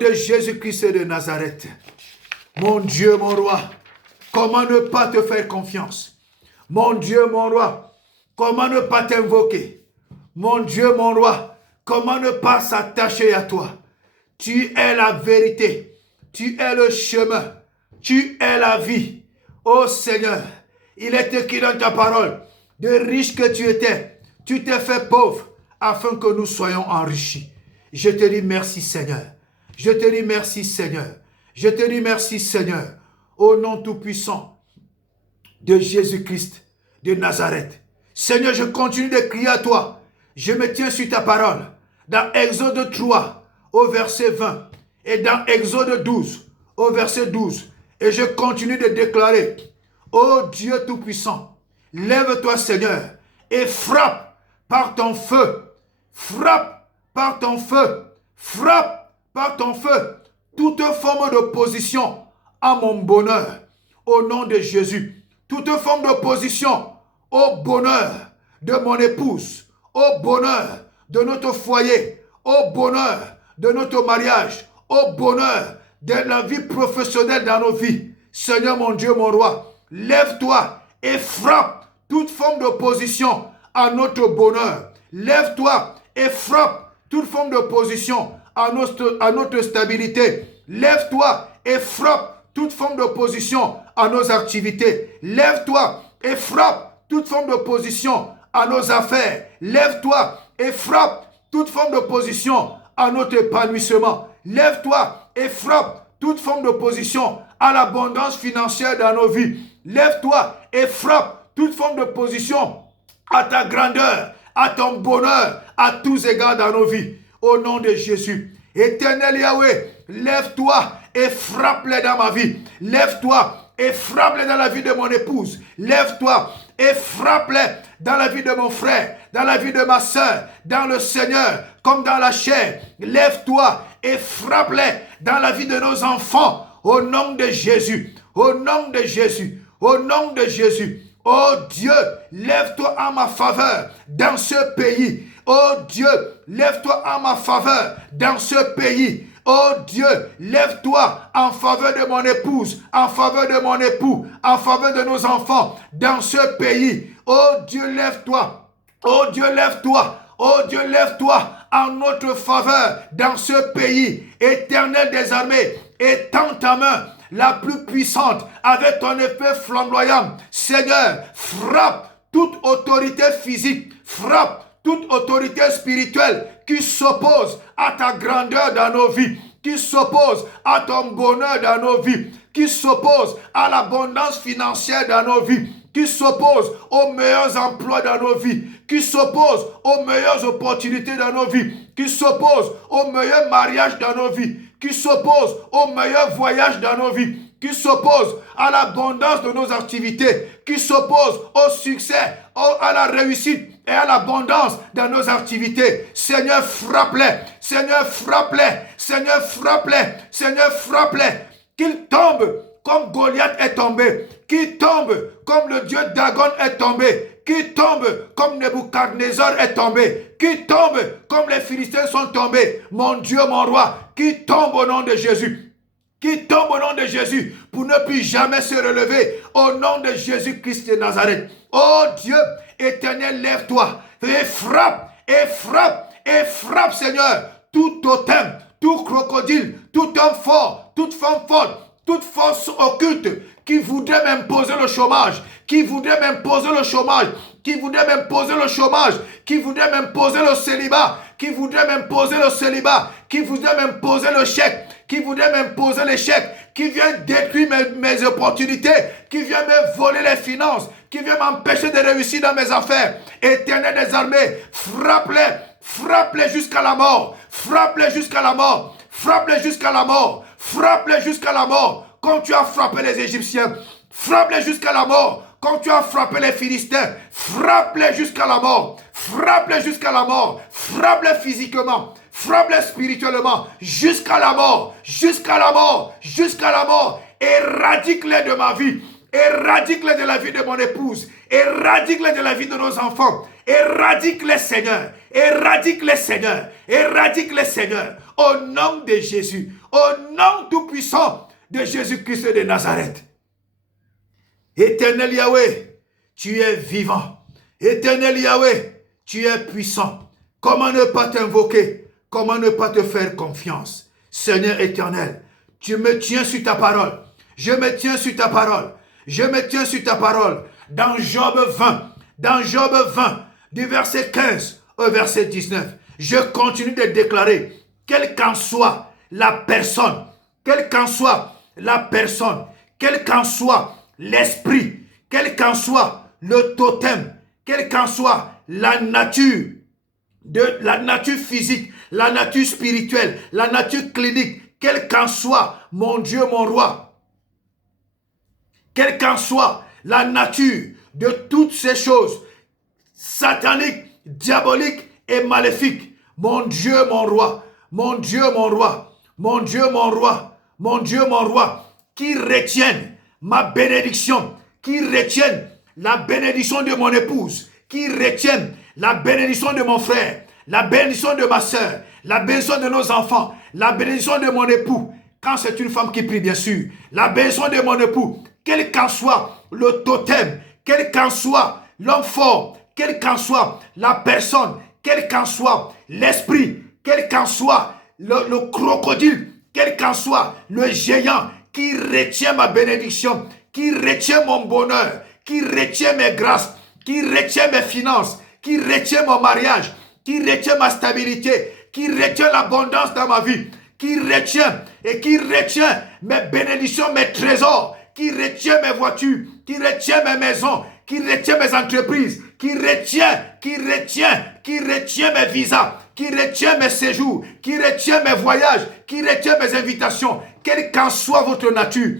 de Jésus-Christ de Nazareth. Mon Dieu, mon roi, comment ne pas te faire confiance? Mon Dieu, mon roi, comment ne pas t'invoquer? Mon Dieu, mon roi, comment ne pas s'attacher à toi? Tu es la vérité, tu es le chemin, tu es la vie. Ô Seigneur, il est écrit dans ta parole, de riche que tu t'es fait pauvre afin que nous soyons enrichis. Je te dis merci Seigneur, je te dis merci Seigneur, je te dis merci Seigneur, au nom tout-puissant de Jésus-Christ de Nazareth. Seigneur, je continue de crier à toi, je me tiens sur ta parole, dans Exode 3, au verset 20, et dans Exode 12, au verset 12, et je continue de déclarer, ô Dieu Tout-Puissant, lève-toi Seigneur, et frappe par ton feu, frappe par ton feu, frappe par ton feu, toute forme d'opposition à mon bonheur, au nom de Jésus, toute forme d'opposition au bonheur de mon épouse, au bonheur de notre foyer, au bonheur de notre mariage, au bonheur de la vie professionnelle dans nos vies. Seigneur mon Dieu, mon roi, lève-toi et frappe toute forme d'opposition à notre bonheur. Lève-toi et frappe toute forme d'opposition à notre stabilité. Lève-toi et frappe toute forme d'opposition à nos activités. Lève-toi et frappe toute forme d'opposition à nos affaires. Lève-toi et frappe toute forme d'opposition à notre épanouissement. Lève-toi et frappe toute forme d'opposition à l'abondance financière dans nos vies. Lève-toi et frappe toute forme d'opposition à ta grandeur, à ton bonheur, à tous égards dans nos vies. Au nom de Jésus. Éternel Yahweh, lève-toi et frappe-les dans ma vie. Lève-toi et frappe-les dans la vie de mon épouse. Lève-toi et frappe-les dans la vie de mon frère, dans la vie de ma soeur, dans le Seigneur, comme dans la chair. Lève-toi et frappe-les dans la vie de nos enfants. Au nom de Jésus, au nom de Jésus, au nom de Jésus. Oh Dieu, lève-toi en ma faveur dans ce pays. Oh Dieu, lève-toi en ma faveur dans ce pays. Oh Dieu, lève-toi en faveur de mon épouse, en faveur de mon époux, en faveur de nos enfants dans ce pays. Oh Dieu, lève-toi. Oh Dieu, lève-toi. Oh Dieu, lève-toi en notre faveur dans ce pays. Éternel des armées, étends ta main la plus puissante avec ton épée flamboyante. Seigneur, frappe toute autorité physique, frappe toute autorité spirituelle qui s'oppose à ta grandeur dans nos vies, qui s'oppose à ton bonheur dans nos vies, qui s'oppose à l'abondance financière dans nos vies, qui s'oppose aux meilleurs emplois dans nos vies, qui s'oppose aux meilleures opportunités dans nos vies, qui s'oppose aux meilleurs mariages dans nos vies, qui s'oppose aux meilleurs voyages dans nos vies, qui s'oppose à l'abondance de nos activités, qui s'oppose au succès, à la réussite et à l'abondance dans nos activités. Seigneur, frappe-les. Seigneur, frappe-les. Seigneur, frappe-les. Seigneur, frappe-les. Qu'ils tombent comme Goliath est tombé. Qu'ils tombent comme le dieu Dagon est tombé. Qu'ils tombent comme Nebuchadnezzar est tombé. Qu'ils tombent comme les Philistins sont tombés. Mon Dieu, mon roi, qu'ils tombent au nom de Jésus. Qui tombe au nom de Jésus pour ne plus jamais se relever au nom de Jésus-Christ de Nazareth. Oh Dieu, éternel, lève-toi et frappe, et frappe, et frappe, Seigneur, tout totem, tout crocodile, tout homme fort, toute femme forte, toute force occulte qui voudrait m'imposer le chômage, qui voudrait m'imposer le chômage, qui voudrait m'imposer le chômage, qui voudrait m'imposer le célibat, qui voudrait m'imposer le célibat, qui voudrait m'imposer le chèque, qui voudrait m'imposer l'échec, qui vient détruire mes opportunités, qui vient me voler les finances, qui vient m'empêcher de réussir dans mes affaires. Éternel des armées, frappe-les, frappe-les jusqu'à la mort, frappe-les jusqu'à la mort, frappe-les jusqu'à la mort, frappe-les jusqu'à la mort, comme tu as frappé les Égyptiens, frappe-les jusqu'à la mort, comme tu as frappé les Philistins, frappe-les jusqu'à la mort, frappe-les jusqu'à la mort, frappe-les physiquement, frappe-les spirituellement, jusqu'à la mort, jusqu'à la mort, jusqu'à la mort, éradique-les de ma vie, éradique-les de la vie de mon épouse, éradique-les de la vie de nos enfants, éradique-les Seigneur, éradique-les Seigneur, éradique-les Seigneur, au nom de Jésus, au nom tout-puissant de Jésus-Christ de Nazareth. Éternel Yahweh, tu es vivant. Éternel Yahweh, tu es puissant. Comment ne pas t'invoquer? Comment ne pas te faire confiance? Seigneur éternel, tu me tiens sur ta parole. Je me tiens sur ta parole. Je me tiens sur ta parole. Dans Job 20, du verset 15 au verset 19, je continue de déclarer, quelle qu'en soit la personne, quelle qu'en soit la personne, quel qu'en soit l'esprit, quel qu'en soit le totem, quelle qu'en soit la nature physique, la nature spirituelle, la nature clinique, quel qu'en soit, mon Dieu, mon roi, quelle qu'en soit la nature de toutes ces choses sataniques, diaboliques et maléfiques, mon Dieu, mon roi, mon Dieu, mon roi, mon Dieu, mon roi, mon Dieu, mon roi, qui retiennent ma bénédiction, qui retiennent la bénédiction de mon épouse, qui retiennent la bénédiction de mon frère, la bénédiction de ma soeur, la bénédiction de nos enfants, la bénédiction de mon époux, quand c'est une femme qui prie bien sûr, la bénédiction de mon époux, quel qu'en soit le totem, quel qu'en soit l'homme fort, quel qu'en soit la personne, quel qu'en soit l'esprit, quel qu'en soit le crocodile, quel qu'en soit le géant qui retient ma bénédiction, qui retient mon bonheur, qui retient mes grâces, qui retient mes finances, qui retient mon mariage, qui retient ma stabilité, qui retient l'abondance dans ma vie, qui retient mes bénédictions, mes trésors, qui retient mes voitures, qui retient mes maisons, qui retient mes entreprises, qui retient mes visas, qui retient mes séjours, qui retient mes voyages, qui retient mes invitations, quelle qu'en soit votre nature.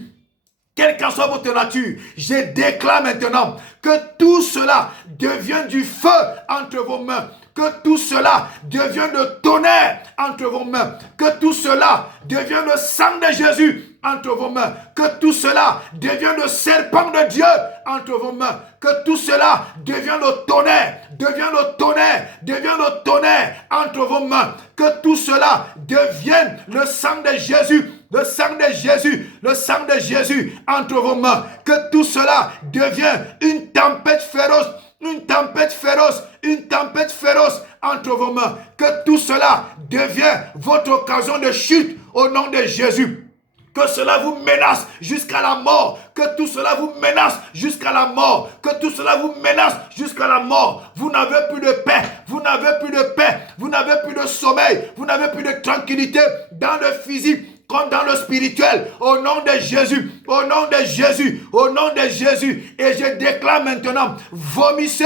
Quelle qu'en soit votre nature, je déclare maintenant que tout cela devienne du feu entre vos mains. Que tout cela devienne le tonnerre entre vos mains. Que tout cela devienne le sang de Jésus entre vos mains. Que tout cela devienne le serpent de Dieu entre vos mains. Que tout cela devienne le tonnerre, devienne le tonnerre entre vos mains. Que tout cela devienne le sang de Jésus. Le sang de Jésus, le sang de Jésus entre vos mains. Que tout cela devienne une tempête féroce, une tempête féroce entre vos mains. Que tout cela devienne votre occasion de chute au nom de Jésus. Que cela vous menace jusqu'à la mort. Que tout cela vous menace jusqu'à la mort. Que tout cela vous menace jusqu'à la mort. Vous n'avez plus de paix. Vous n'avez plus de paix. Vous n'avez plus de sommeil. Vous n'avez plus de tranquillité dans le physique comme dans le spirituel, au nom de Jésus, au nom de Jésus, au nom de Jésus. Et je déclare maintenant, vomissez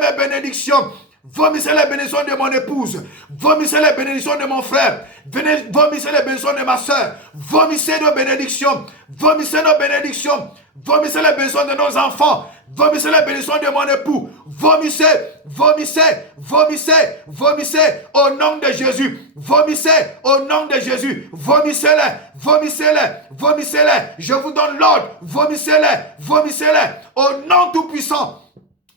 mes bénédictions. Vomissez les bénédictions de mon épouse. Vomissez les bénédictions de mon frère. Vomissez les bénédictions de ma soeur. Vomissez nos bénédictions. Vomissez nos bénédictions. Vomissez les bénédictions de nos enfants. Vomissez les bénédictions de mon époux. Vomissez au nom de Jésus. Vomissez au nom de Jésus. Vomissez-les. Je vous donne l'ordre. Vomissez-les au nom tout-puissant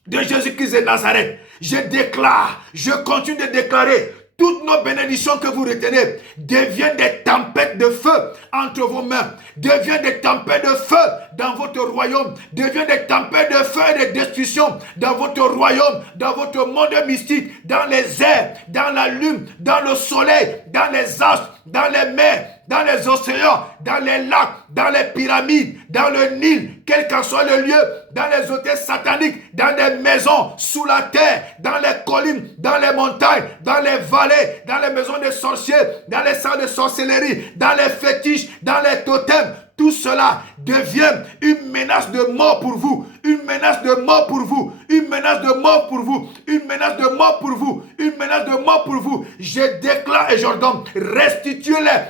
de Jésus-Christ de Nazareth. Je continue de déclarer, toutes nos bénédictions que vous retenez deviennent des tempêtes de feu entre vos mains, deviennent des tempêtes de feu dans votre royaume, deviennent des tempêtes de feu et de destruction dans votre royaume, dans votre monde mystique, dans les airs, dans la lune, dans le soleil, dans les astres, dans les mers, dans les océans, dans les lacs, dans les pyramides, dans le Nil, quel qu'en soit le lieu, dans les hôtels sataniques, dans les maisons, sous la terre, dans les collines, dans les montagnes, dans les vallées, dans les maisons des sorciers, dans les salles de sorcellerie, dans les fétiches, dans les totems. Tout cela devient une menace de mort pour vous, une menace de mort pour vous, une menace de mort pour vous, une menace de mort pour vous, une menace de mort pour vous. Je déclare et j'ordonne, restituez-les,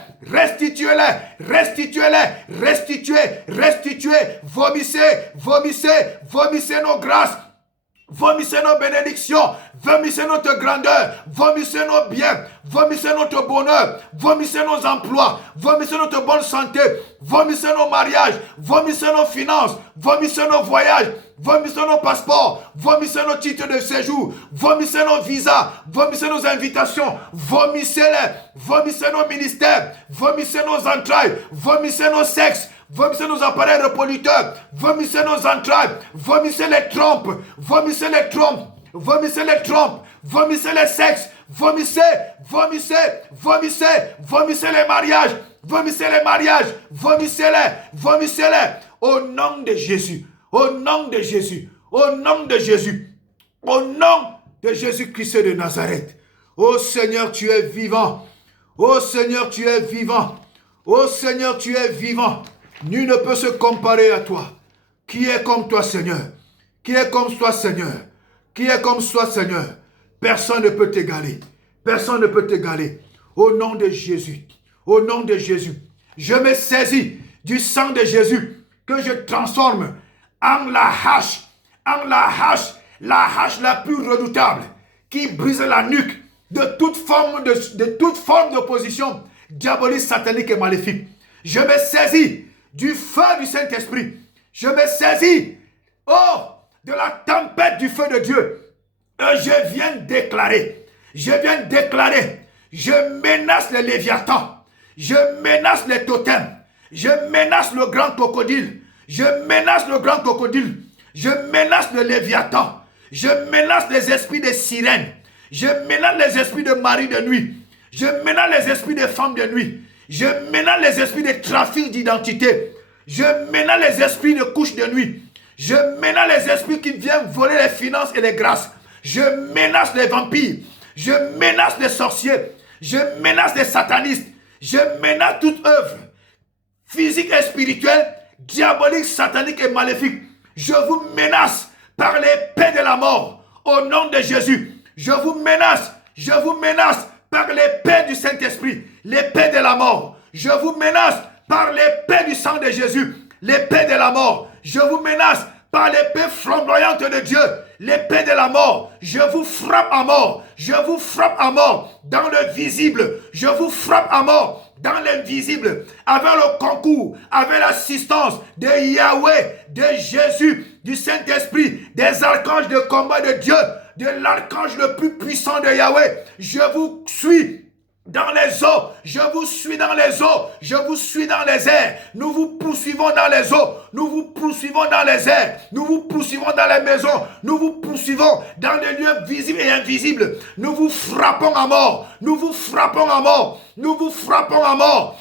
vomissez nos grâces. Vomissez nos bénédictions, vomissez notre grandeur, vomissez nos biens, vomissez notre bonheur, vomissez nos emplois, vomissez notre bonne santé, vomissez nos mariages, vomissez nos finances, vomissez nos voyages, vomissez nos passeports, vomissez nos titres de séjour, vomissez nos visas, vomissez nos invitations, vomissez-les, vomissez nos ministères, vomissez nos entrailles, vomissez nos sexes, vomissez nos appareils reproducteurs, vomissez nos entrailles, vomissez les trompes, vomissez les trompes, vomissez les trompes, vomissez les sexes, vomissez, vomissez, vomissez, vomissez les mariages, vomissez-les, vomissez-les, au nom de Jésus, au nom de Jésus, au nom de Jésus, au nom de Jésus-Christ de Nazareth. Ô Seigneur, tu es vivant, ô Seigneur, tu es vivant, ô Seigneur, tu es vivant. Nul ne peut se comparer à toi. Qui est comme toi, Seigneur? Qui est comme toi, Seigneur? Qui est comme toi, Seigneur? Personne ne peut t'égaler. Personne ne peut t'égaler. Au nom de Jésus. Au nom de Jésus. Je me saisis du sang de Jésus que je transforme en la hache la plus redoutable qui brise la nuque de toute forme d'opposition diabolique, satanique et maléfique. Je me saisis du feu du Saint-Esprit. Je me saisis, de la tempête du feu de Dieu. Et je viens déclarer, je menace les léviathans, je menace les totems, je menace le grand crocodile, je menace le léviathan, je menace les esprits de sirènes, je menace les esprits de mari de nuit, je menace les esprits de femmes de nuit, je menace les esprits de trafic d'identité. Je menace les esprits de couche de nuit. Je menace les esprits qui viennent voler les finances et les grâces. Je menace les vampires. Je menace les sorciers. Je menace les satanistes. Je menace toute œuvre physique et spirituelle, diabolique, satanique et maléfique. Je vous menace par l'épée de la mort. Au nom de Jésus. Je vous menace par l'épée du Saint-Esprit, l'épée de la mort. Je vous menace par l'épée du sang de Jésus, l'épée de la mort. Je vous menace par l'épée flamboyante de Dieu, l'épée de la mort. Je vous frappe à mort. Je vous frappe à mort dans le visible. Je vous frappe à mort dans l'invisible. Avec le concours, avec l'assistance de Yahweh, de Jésus, du Saint-Esprit, des archanges de combat de Dieu, de l'archange le plus puissant de Yahweh. Je vous suis dans les eaux, je vous suis dans les eaux, je vous suis dans les airs. Nous vous poursuivons dans les eaux, nous vous poursuivons dans les airs, nous vous poursuivons dans les maisons, nous vous poursuivons dans les lieux visibles et invisibles. Nous vous frappons à mort, nous vous frappons à mort, nous vous frappons à mort.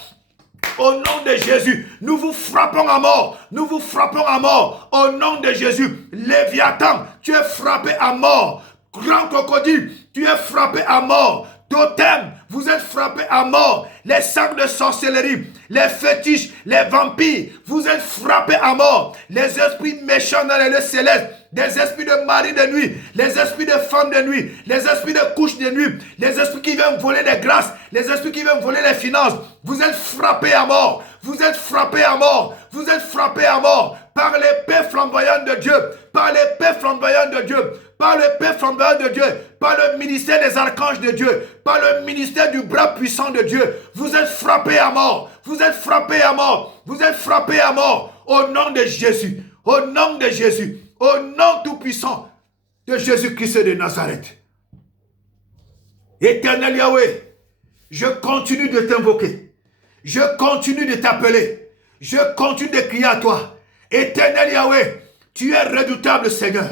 Au nom de Jésus, nous vous frappons à mort, nous vous frappons à mort. Au nom de Jésus, Léviathan, tu es frappé à mort. Grand crocodile, tu es frappé à mort. Totem, vous êtes frappés à mort. Les sacs de sorcellerie, les fétiches, les vampires, vous êtes frappés à mort. Les esprits méchants dans les lieux célestes, des esprits de mari de nuit, les esprits de femmes de nuit, les esprits de couche de nuit, les esprits qui viennent voler les grâces, les esprits qui viennent voler les finances, vous êtes frappés à mort. Vous êtes frappés à mort. Vous êtes frappés à mort par l'épée flamboyante de Dieu, par l'épée flamboyante de Dieu, par l'épée flamboyante de Dieu, par le ministère des archanges de Dieu, par le ministère du bras puissant de Dieu. Vous êtes frappés à mort. Vous êtes frappés à mort. Vous êtes frappés à mort. Au nom de Jésus. Au nom de Jésus. Au nom tout puissant de Jésus-Christ de Nazareth. Éternel Yahweh, je continue de t'invoquer. Je continue de t'appeler. Je continue de crier à toi. Éternel Yahweh, tu es redoutable Seigneur.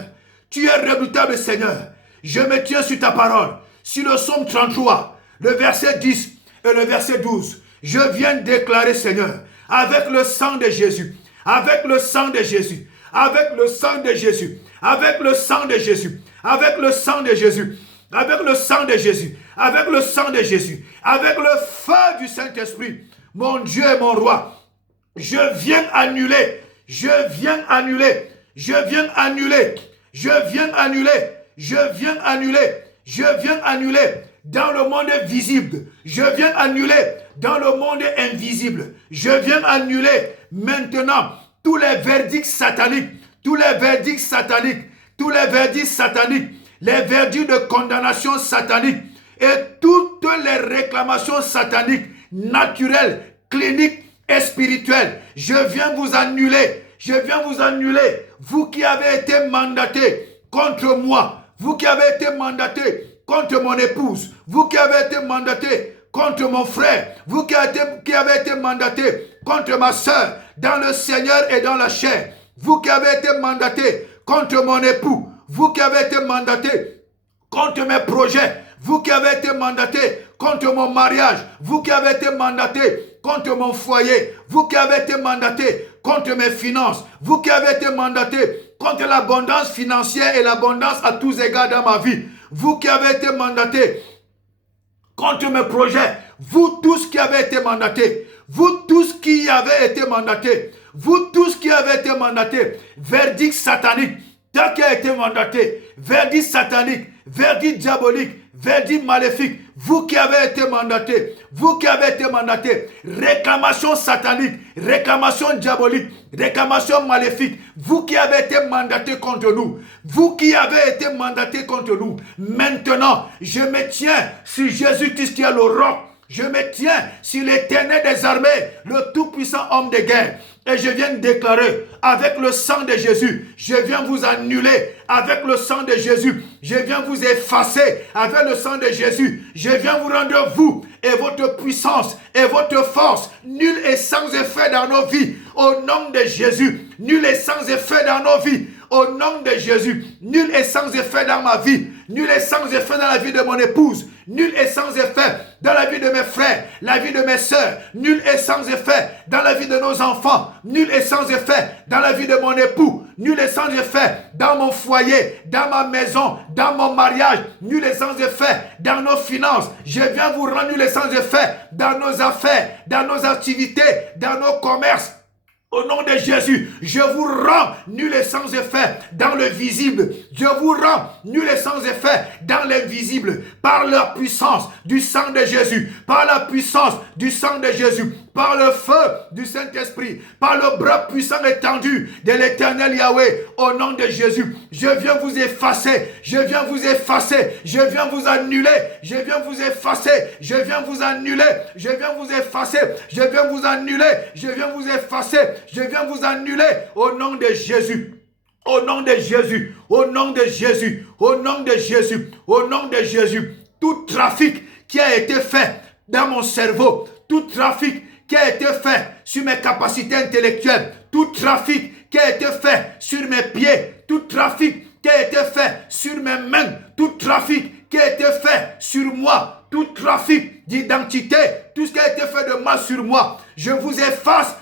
Tu es redoutable Seigneur. Je me tiens sur ta parole. Sur le psaume 33, le verset 10 et le verset 12. Je viens déclarer Seigneur, avec le sang de Jésus, avec le sang de Jésus, avec le sang de Jésus, avec le sang de Jésus, avec le sang de Jésus, avec le sang de Jésus, avec le sang de Jésus, avec le feu du Saint-Esprit. Mon Dieu et mon roi, je viens annuler, je viens annuler, je viens annuler, je viens annuler, je viens annuler, je viens annuler dans le monde visible, je viens annuler dans le monde invisible, je viens annuler maintenant tous les verdicts sataniques, tous les verdicts sataniques, tous les verdicts sataniques les verdicts de condamnation satanique et toutes les réclamations sataniques, naturelles, cliniques et spirituelles. Je viens vous annuler. Je viens vous annuler. Vous qui avez été mandaté contre moi. Vous qui avez été mandaté contre mon épouse. Vous qui avez été mandaté contre mon frère. Vous qui avez été mandaté contre ma soeur. Dans le Seigneur et dans la chair. Vous qui avez été mandaté contre mon époux. Vous qui avez été mandaté contre mes projets. Vous qui avez été mandaté contre mon mariage. Vous qui avez été mandaté contre mon foyer. Vous qui avez été mandaté contre mes finances. Vous qui avez été mandaté contre l'abondance financière et l'abondance à tous égards dans ma vie. Vous qui avez été mandaté contre mes projets. Vous tous qui avez été mandatés. Vous tous qui avez été mandatés. Vous tous qui avez été mandatés. Verdict satanique. Tant qui a été mandaté. Verdict satanique. Verdict diabolique. Verdict maléfique. Vous qui avez été mandaté. Vous qui avez été mandaté. Réclamation satanique. Réclamation diabolique. Réclamation maléfique. Vous qui avez été mandaté contre nous. Vous qui avez été mandaté contre nous. Maintenant, je me tiens sur Jésus-Christ qui est le roc. Je me tiens sur l'Éternel des armées, le tout-puissant homme de guerre. Et je viens déclarer, avec le sang de Jésus, je viens vous annuler. Avec le sang de Jésus, je viens vous effacer. Avec le sang de Jésus, je viens vous rendre vous et votre puissance et votre force nul et sans effet dans nos vies. Au nom de Jésus, nul et sans effet dans nos vies. Au nom de Jésus, nul et sans effet dans ma vie. Nul et sans effet dans la vie de mon épouse. Nul et sans effet dans la vie de mes frères, la vie de mes sœurs. Nul et sans effet dans la vie de nos enfants. Nul et sans effet dans la vie de mon époux. Nul et sans effet dans mon foyer, dans ma maison, dans mon mariage. Nul et sans effet dans nos finances. Je viens vous rendre nul et sans effet dans nos affaires, dans nos activités, dans nos commerces. Au nom de Jésus, je vous rends nul et sans effet dans le visible. Je vous rends nul et sans effet dans l'invisible. Par la puissance du sang de Jésus. Par la puissance du sang de Jésus. Par le feu du Saint-Esprit. Par le bras puissant étendu de l'Éternel Yahweh. Au nom de Jésus, je viens vous effacer. Je viens vous effacer. Je viens vous annuler. Je viens vous effacer. Je viens vous annuler. Je viens vous effacer. Je viens vous annuler. Je viens vous effacer. Je viens vous annuler au nom de Jésus. Au nom de Jésus. Au nom de Jésus. Au nom de Jésus. Au nom de Jésus. Tout trafic qui a été fait dans mon cerveau. Tout trafic qui a été fait sur mes capacités intellectuelles. Tout trafic qui a été fait sur mes pieds. Tout trafic qui a été fait sur mes mains. Tout trafic qui a été fait sur moi. Tout trafic d'identité, tout ce qui a été fait de mal sur moi, je vous efface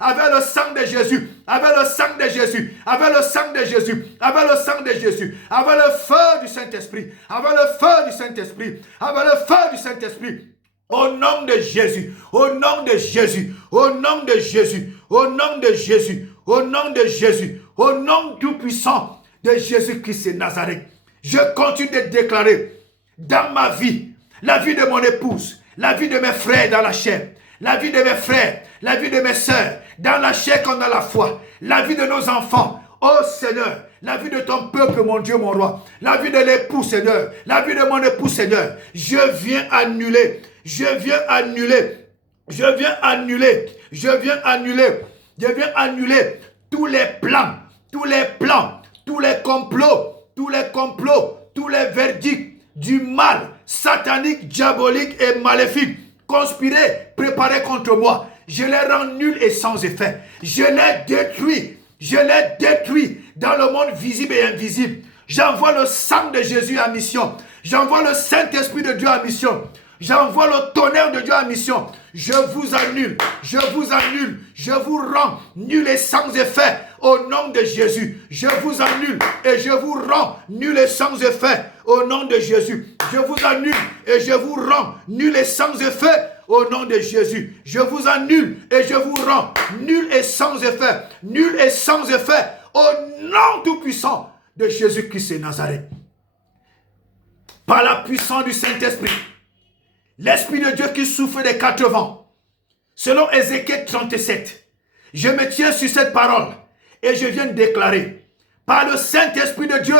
avec le sang de Jésus, avec le sang de Jésus, avec le sang de Jésus, avec le sang de Jésus, avec le feu du Saint-Esprit, avec le feu du Saint-Esprit, avec le feu du Saint-Esprit. Au nom de Jésus, au nom de Jésus, au nom de Jésus, au nom de Jésus, au nom de Jésus, au nom tout-puissant de Jésus-Christ de Nazareth, je continue de déclarer dans ma vie, la vie de mon épouse, la vie de mes frères dans la chair, la vie de mes frères, la vie de mes sœurs, dans la chair comme dans la foi, la vie de nos enfants, oh Seigneur, la vie de ton peuple, mon Dieu, mon roi, la vie de l'époux, Seigneur, la vie de mon époux, Seigneur, je viens annuler, je viens annuler, je viens annuler, je viens annuler, je viens annuler tous les plans, tous les plans, tous les complots, tous les complots, tous les verdicts du mal satanique, diabolique et maléfique, conspiré, préparé contre moi. Je les rends nuls et sans effet. Je les détruis. Je les détruis dans le monde visible et invisible. J'envoie le sang de Jésus en mission. J'envoie le Saint-Esprit de Dieu en mission. J'envoie le tonnerre de Dieu en mission. Je vous annule, je vous annule, je vous rends nul et sans effet au nom de Jésus. Je vous annule et je vous rends nul et sans effet au nom de Jésus. Je vous annule et je vous rends nul et sans effet au nom de Jésus. Je vous annule et je vous rends nul et sans effet, nul et sans effet au nom tout-puissant de Jésus-Christ de Nazareth. Par la puissance du Saint-Esprit, l'Esprit de Dieu qui souffle des quatre vents, selon Ézéchiel 37, je me tiens sur cette parole et je viens de déclarer, par le Saint-Esprit de Dieu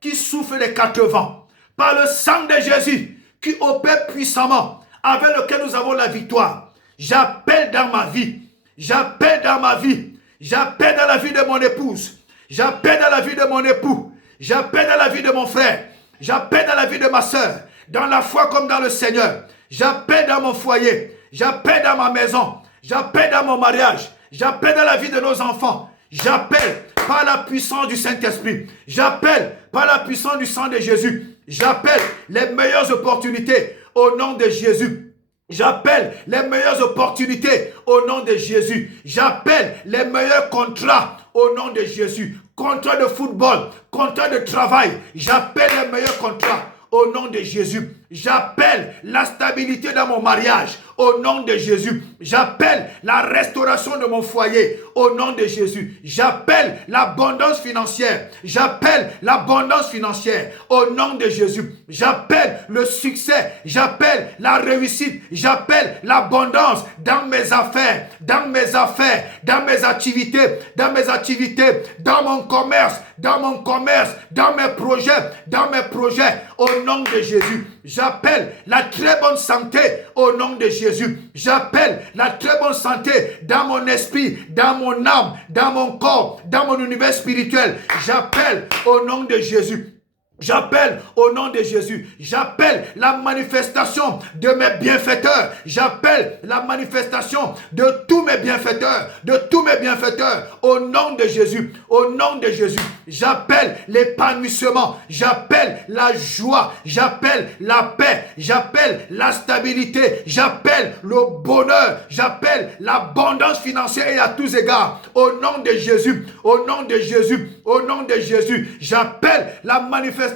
qui souffle les quatre vents, par le sang de Jésus qui opère puissamment, avec lequel nous avons la victoire. J'appelle dans ma vie, j'appelle dans ma vie, j'appelle dans la vie de mon épouse, j'appelle dans la vie de mon époux, j'appelle dans la vie de mon frère, j'appelle dans la vie de ma soeur, dans la foi comme dans le Seigneur. J'appelle dans mon foyer, j'appelle dans ma maison, j'appelle dans mon mariage, j'appelle dans la vie de nos enfants, j'appelle par la puissance du Saint-Esprit, j'appelle par la puissance du sang de Jésus, j'appelle les meilleures opportunités au nom de Jésus. J'appelle les meilleures opportunités au nom de Jésus. J'appelle les meilleurs contrats au nom de Jésus. Contrat de football, contrat de travail. J'appelle les meilleurs contrats au nom de Jésus. J'appelle la stabilité dans mon mariage au nom de Jésus. J'appelle la restauration de mon foyer au nom de Jésus. J'appelle l'abondance financière. J'appelle l'abondance financière au nom de Jésus. J'appelle le succès. J'appelle la réussite. J'appelle l'abondance dans mes affaires, dans mes affaires, dans mes activités, dans mes activités, dans mon commerce, dans mon commerce, dans mes projets, au nom de Jésus. J'appelle la très bonne santé au nom de Jésus. J'appelle la très bonne santé dans mon esprit, dans mon âme, dans mon corps, dans mon univers spirituel. J'appelle au nom de Jésus. J'appelle au nom de Jésus. J'appelle la manifestation de mes bienfaiteurs. J'appelle la manifestation de tous mes bienfaiteurs. De tous mes bienfaiteurs. Au nom de Jésus. Au nom de Jésus. J'appelle l'épanouissement. J'appelle la joie. J'appelle la paix. J'appelle la stabilité. J'appelle le bonheur. J'appelle l'abondance financière et à tous égards. Au nom de Jésus. Au nom de Jésus. Au nom de Jésus. J'appelle la manifestation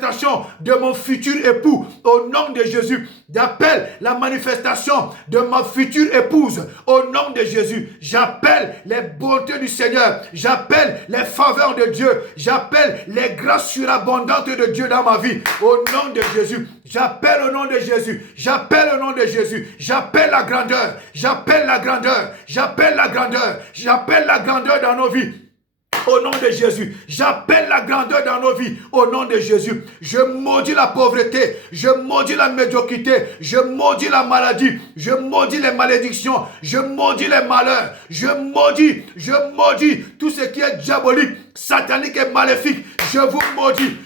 de mon futur époux au nom de Jésus. J'appelle la manifestation de ma future épouse au nom de Jésus. J'appelle les bontés du Seigneur. J'appelle les faveurs de Dieu. J'appelle les grâces surabondantes de Dieu dans ma vie au nom de Jésus. J'appelle au nom de Jésus. J'appelle au nom de Jésus. J'appelle la grandeur. J'appelle la grandeur. J'appelle la grandeur. J'appelle la grandeur dans nos vies. Au nom de Jésus, j'appelle la grandeur dans nos vies. Au nom de Jésus, je maudis la pauvreté, je maudis la médiocrité, je maudis la maladie, je maudis les malédictions, je maudis les malheurs, je maudis tout ce qui est diabolique, satanique et maléfique. Je vous maudis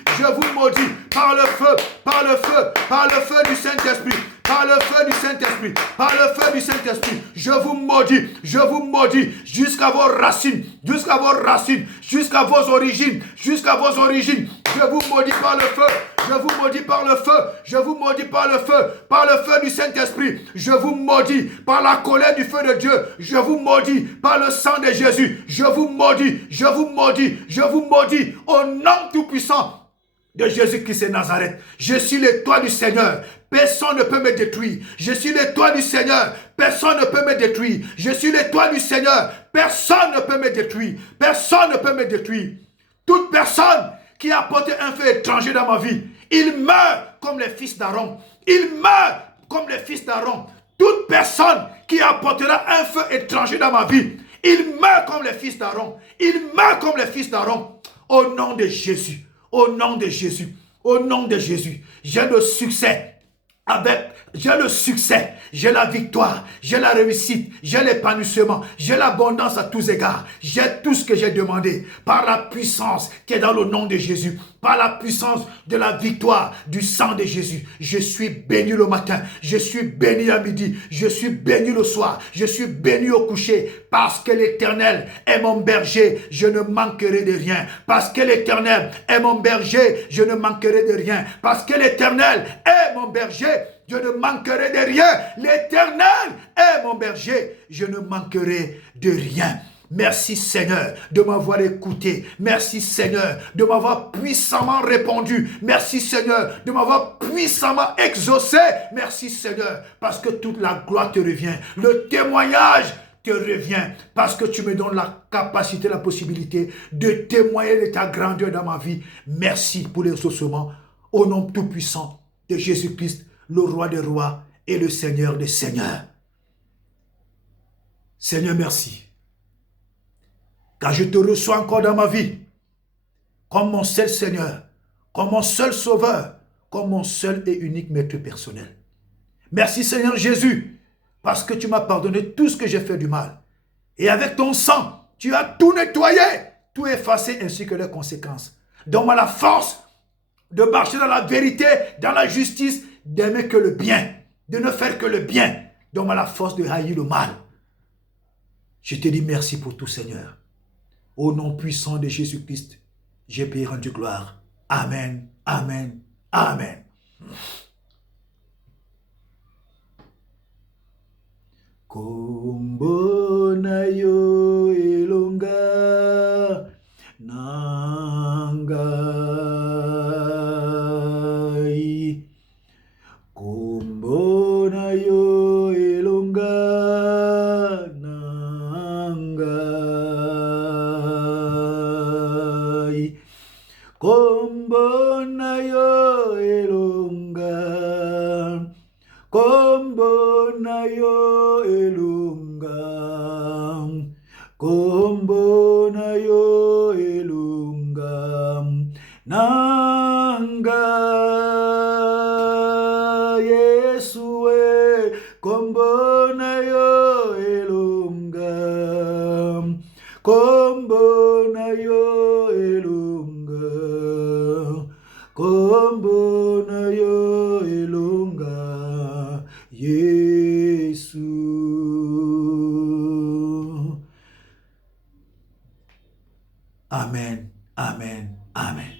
par le feu, par le feu, par le feu du Saint-Esprit. Par le feu du Saint-Esprit, par le feu du Saint-Esprit, je vous maudis jusqu'à vos racines, jusqu'à vos racines, jusqu'à vos origines, jusqu'à vos origines. Je vous maudis par le feu, je vous maudis par le feu, je vous maudis par le feu du Saint-Esprit. Je vous maudis par la colère du feu de Dieu. Je vous maudis par le sang de Jésus. Je vous maudis, je vous maudis, je vous maudis au nom tout-puissant de Jésus-Christ de Nazareth. Je suis le toit du Seigneur. Personne ne peut me détruire. Je suis le toit du Seigneur. Personne ne peut me détruire. Je suis le toit du Seigneur. Personne ne peut me détruire. Personne ne peut me détruire. Toute personne qui a apporté un feu étranger dans ma vie, il meurt comme les fils d'Aaron. Il meurt comme les fils d'Aaron. Toute personne qui apportera un feu étranger dans ma vie, il meurt comme les fils d'Aaron. Il meurt comme les fils d'Aaron. Au nom de Jésus. Au nom de Jésus, au nom de Jésus, j'ai le succès. J'ai le succès, j'ai la victoire, j'ai la réussite, j'ai l'épanouissement, j'ai l'abondance à tous égards. J'ai tout ce que j'ai demandé par la puissance qui est dans le nom de Jésus, par la puissance de la victoire du sang de Jésus. Je suis béni le matin, je suis béni à midi, je suis béni le soir, je suis béni au coucher parce que l'Éternel est mon berger, je ne manquerai de rien. Parce que l'Éternel est mon berger, je ne manquerai de rien. Parce que l'Éternel est mon berger, je ne manquerai de rien. L'Éternel est mon berger, je ne manquerai de rien. Merci Seigneur de m'avoir écouté. Merci Seigneur de m'avoir puissamment répondu. Merci Seigneur de m'avoir puissamment exaucé. Merci Seigneur parce que toute la gloire te revient. Le témoignage te revient parce que tu me donnes la capacité, la possibilité de témoigner de ta grandeur dans ma vie. Merci pour l'exaucement. Au nom tout-puissant de Jésus-Christ, le roi des rois et le Seigneur des seigneurs. Seigneur, merci. Car je te reçois encore dans ma vie, comme mon seul Seigneur, comme mon seul sauveur, comme mon seul et unique maître personnel. Merci Seigneur Jésus, parce que tu m'as pardonné tout ce que j'ai fait du mal. Et avec ton sang, tu as tout nettoyé, tout effacé ainsi que les conséquences. Donne-moi la force de marcher dans la vérité, dans la justice, d'aimer que le bien, de ne faire que le bien. Donne-moi la force de haïr le mal. Je te dis merci pour tout Seigneur. Au nom puissant de Jésus-Christ, j'ai pu rendre gloire. Amen, amen, amen. Kombo na yo elonga nangai. Kombo na yo elonga nangai. Kombo na yo elonga. Kombo na yo elunga, kombo na yo elunga, nanga Yesue, kombo na yo elunga, kombo na yo elunga, kombo na yo elunga. Yesu. Amen, amen, amen.